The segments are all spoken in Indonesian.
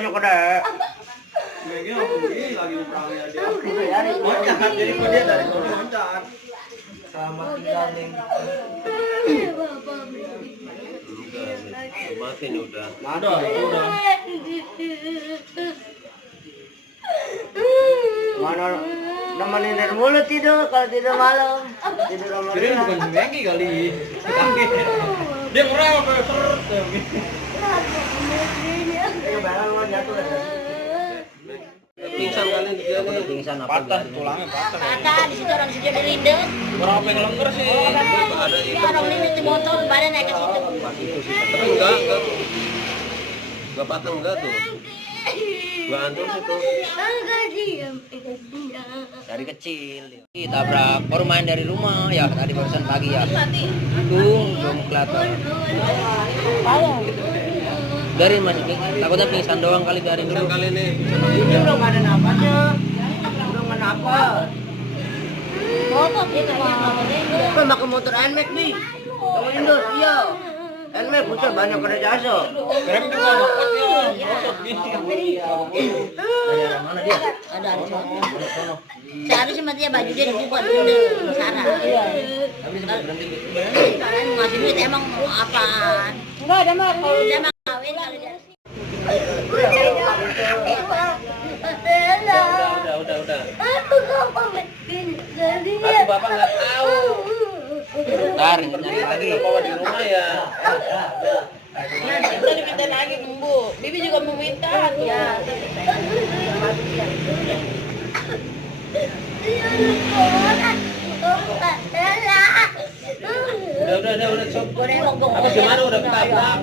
banyak ada. Lagi perangnya dia. Loncat jadi dia dari sono loncat. Sama tinggalin. Matiin udah. Ada, udah. Mana nemenin dari mulut tidur kalau tidur malam. Tidur sama Jadi bukan Megi kali. Kaki. Dia ngerem apa seret. barang lo jatuh ada. Pingsan kali dia nih. Pingsan apa? Patah tulangnya patah. Patah di situ orang situ ada rinde. Berapa yang lengker sih? Ada Ya orang rinde di motor badan naik ke situ. Tapi enggak tuh. Enggak patah enggak tuh. Enggak antum situ. Dari kecil. Tabrak baru main dari rumah ya tadi barusan pagi ya. Belum kelihatan. Dari masih takutnya pingsan doang kali dari dulu. Kali nih. Ini belum ada napasnya. Belum ada napas. Motor itu mah. Kan pakai motor NMAX nih. Yang Windows iya. NMAX bukan banyak ada jasa. Rem juga ngokot ya. Ngokot gini. Mana dia? Ada di sana. Seharusnya mati ya baju dia dibuat dulu Sarah. Tapi sempat berhenti. Kalian ngasih duit emang mau apaan? Enggak ada mah kalau udah mah kawin kali dia. Udah. Aku bapak nggak tahu. Bentar, nyari lagi. Bawa di rumah ya. Kita diminta lagi nunggu. Bibi juga mau minta tuh. Ya. Udah cok. Apa gimana udah ketabrak?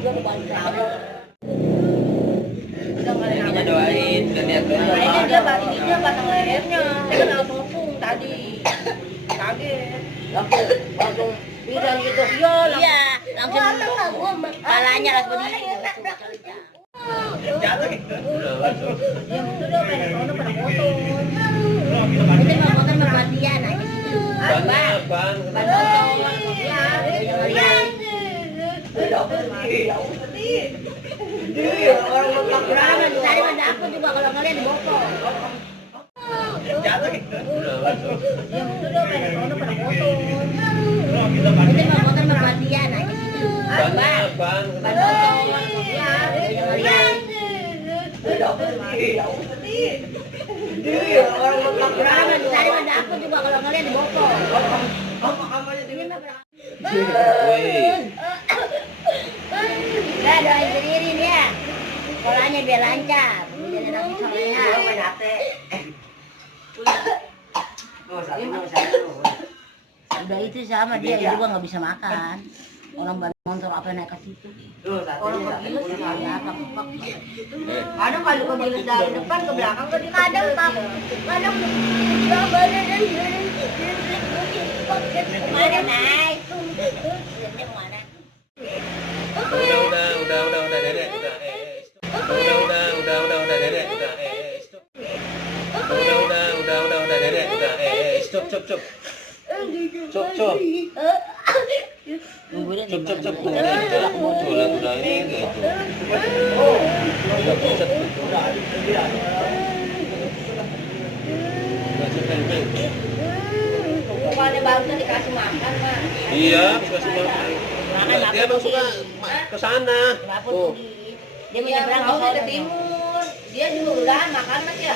Kita doain dan lihat. Kayaknya dia pasang lehernya. Dia kan langsung pung tadi. Kaget. Langsung pingsan gitu. Iya, langsung palanya langsung berdiri. Jatuh gitu. Ya itu dia main sono pada motor. Itu mah motor mah gantian aja situ. Banyak ban. Ban motor. Ya, yang lihat. Dari mana aku juga kalau ngeliat di bokor. Jatuh gitu. Ya itu dia main sono pada motor. Itu mah motor mah gantian aja situ. Banyak ban. Ban motor. Ya, yang lihat. Dari mana aku juga kalau ngeliat di bokor. Wih. Ya doain sendiri dia. Sekolahnya biar lancar. Jadi nanti soalnya. Udah itu sama dia juga nggak bisa makan. Orang ban motor apa naik ke situ. Orang begini sih apa kepok. Kadang kalau kegilis dari depan ke belakang ke Kadang pak, kadang badan dan mana naik tuh. Mana? Udah dedek udah. Udah dedek udah. Stop. Udah dedek udah. Stop. Cop. Cop. Udah ini gitu. Pokoknya barusan dikasih makan mah. Iya, kasih makan. Dia emang suka ke sana. Dia Dia menyeberang mau ke ke timur. Dia juga udah makan mas ya.